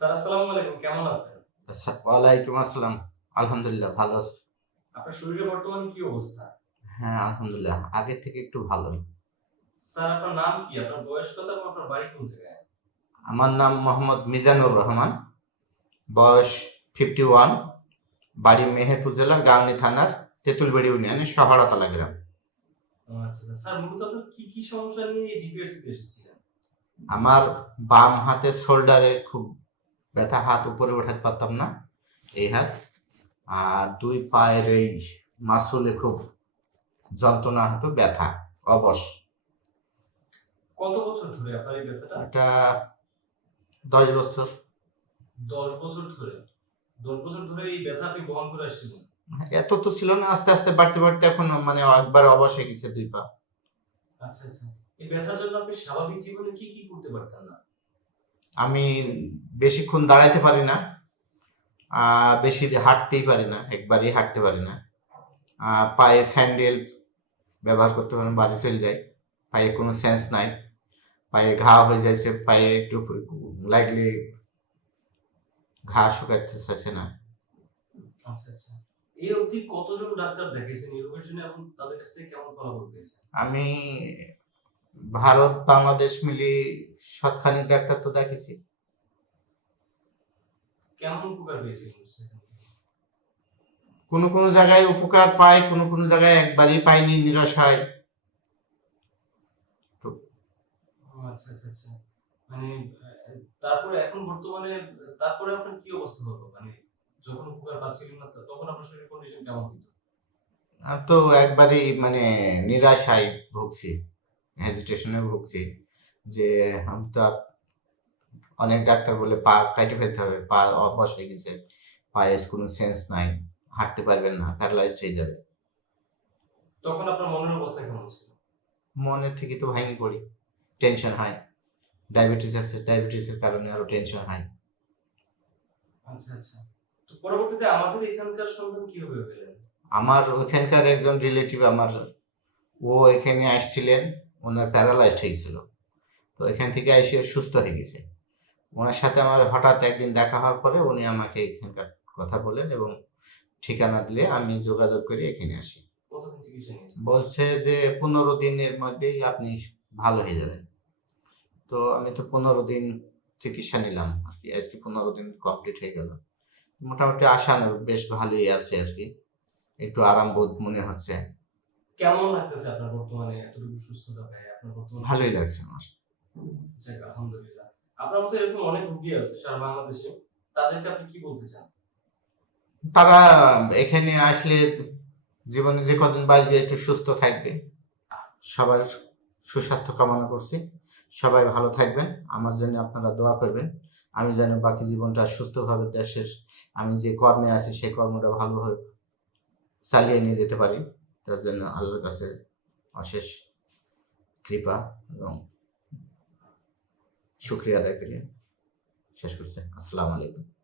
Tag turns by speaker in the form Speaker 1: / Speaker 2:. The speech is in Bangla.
Speaker 1: স্যার আসসালামু আলাইকুম কেমন আছেন?
Speaker 2: আচ্ছা, ওয়ালাইকুম আসসালাম। আলহামদুলিল্লাহ ভালো আছি।
Speaker 1: আপনার শরীরে বর্তমানে কি অবস্থা?
Speaker 2: হ্যাঁ আলহামদুলিল্লাহ আগের থেকে একটু ভালো।
Speaker 1: স্যার আপনার নাম কি? আপনার বয়স কত এবং আপনার বাড়ি কোন জায়গায়?
Speaker 2: আমার নাম মোহাম্মদ মিজানুর রহমান। বয়স ফিফটি ওয়ান বাড়ি মেহেরপুর জেলার গাংনি থানার তেঁতুলবাড়ি ইউনিয়নের সহারতলা গ্রাম।
Speaker 1: আচ্ছা আচ্ছা। স্যার মূলত আপনার কি কি সমস্যা নিয়ে ডিপিএসসি এসেছিলেন?
Speaker 2: আমার বাম হাতের শোল্ডারে খুব ব্যথা হাত উপরে ওঠাতে পারতাম না এই হাত। আর দুই পায়ের এই মাসুলে খুব যন্ত্রণা হতো ব্যথা অবশ।
Speaker 1: কত বছর ধরে আপনার এই ব্যথাটা?
Speaker 2: এটা দশ বছর।
Speaker 1: দশ বছর ধরে? দশ বছর ধরে এই ব্যথা আপনি বহন করে আসছিলেন?
Speaker 2: এত তো ছিল না আস্তে আস্তে বাড়তে বাড়তে এখন মানে একবার অবশ হয়ে গেছে দুই পা।
Speaker 1: আচ্ছা আচ্ছা। এই ব্যথার জন্য আপনি স্বাভাবিক জীবনে কি কি করতে পারতেন না?
Speaker 2: আমি বেশিক্ষণ দাঁড়াইতে পারি না বেশি হাঁটতেই পারি না একবারই হাঁটতে পারি না। পায়ে স্যান্ডেল ব্যবহার করতে পারি না, বাড়ি চলে যায় পায়ে কোনো সেন্স নাই পায়ে ঘা হয়ে যাচ্ছে পায়ে একটু লাগলে ঘা শুকাতে চাইছে না।
Speaker 1: আচ্ছা আচ্ছা। এই অবধি কতজন ডাক্তার দেখিয়েছেন এই রোগের জন্য এবং তাদের কাছ থেকে কেমন ফলাফল পেয়েছেন?
Speaker 2: আমি ভারত বাংলাদেশ মিলি সৎখানিক ডাক্তার তো দেখেছি। কেমন উপকার? কোনো কোনো জায়গায় উপকার পায় কোনো কোনো জায়গায় একবারই পাইনি নিরাশ হয়।
Speaker 1: ও আচ্ছা আচ্ছা আচ্ছা। মানে তারপরে এখন বর্তমানে তারপরে আপনার কি অবস্থা হলো? মানে যখন উপকার পাচ্ছিলেন না ত- তখন আপনার শরীরের কন্ডিশন কেমন হতো
Speaker 2: আমি তো একবারই মানে নিরাশায় ভুগছি। হেজিটেশনে ভুগছি যে আমি তো আর অনেক ডাক্তার বলে পা কাটে ফেলতে হবে পা অবশ হয়ে গেছে পায়ে কোনো সেন্স নাই হাঁটতে পারবেন না প্যারালাইজড হয়ে যাবে।
Speaker 1: তখন আপনার মনের অবস্থা কেমন ছিল?
Speaker 2: মনে থেকে তো ভাঙি পড়ি টেনশন হয়। ডায়াবেটিস আছে ডায়াবেটিসের কারণে আরও টেনশন হয়।
Speaker 1: আচ্ছা আচ্ছা। তো পরবর্তীতে আমাদের এখানকার সন্ধান কীভাবে পেলেন
Speaker 2: আমার ওখানকার একজন রিলেটিভ আমার ও এখানে আসছিলেন। ওনার প্যারালাইজড হয়ে গেছিল তো এখান থেকে এসে সুস্থ হয়ে গেছে। ওনার সাথে আমার হঠাৎ একদিন দেখা হওয়ার পরে উনি আমাকে এখানকার কথা বলেন এবং ঠিকানা দিলে আমি যোগাযোগ করে এখানে আসি। বলছে যে পনেরো দিনের মধ্যেই আপনি ভালো হয়ে যাবেন। তো আমি তো পনেরো দিন চিকিৎসা নিলাম আর কি। আজকে পনেরো দিন কমপ্লিট হয়ে গেল। মোটামুটি আশা বেশ ভালোই আছে আর কি। একটু আরাম বোধ মনে হচ্ছে।
Speaker 1: কেমন লাগতেছে আপনার বর্তমানে? এতটুকু সুস্থতা পেয়ে আপনার বর্তমানে?
Speaker 2: ভালোই লাগছে আমার।
Speaker 1: যাক আলহামদুলিল্লাহ। আপনার মতো এরকম অনেক রুগী আছে সারা বাংলাদেশে। তাদেরকে আপনি কি বলতে চান?
Speaker 2: তারা এখানে আসলে জীবনে যে কদিন বাঁচবে একটু সুস্থ থাকবে। সবার সুস্বাস্থ্য কামনা করছি। সবাই ভালো থাকবেন। আমার জন্য আপনারা দোয়া করবেন। আমি যেন বাকি জীবনটা সুস্থভাবে দেশের আমি যে কর্মে আছি সেই কর্মটা ভালোভাবে চালিয়ে নিয়ে যেতে পারি। তার জন্য আল্লাহর কাছে অশেষ কৃপা এবং শুক্রিয়া আদায় করি। শেষ করছে। আসসালামু আলাইকুম।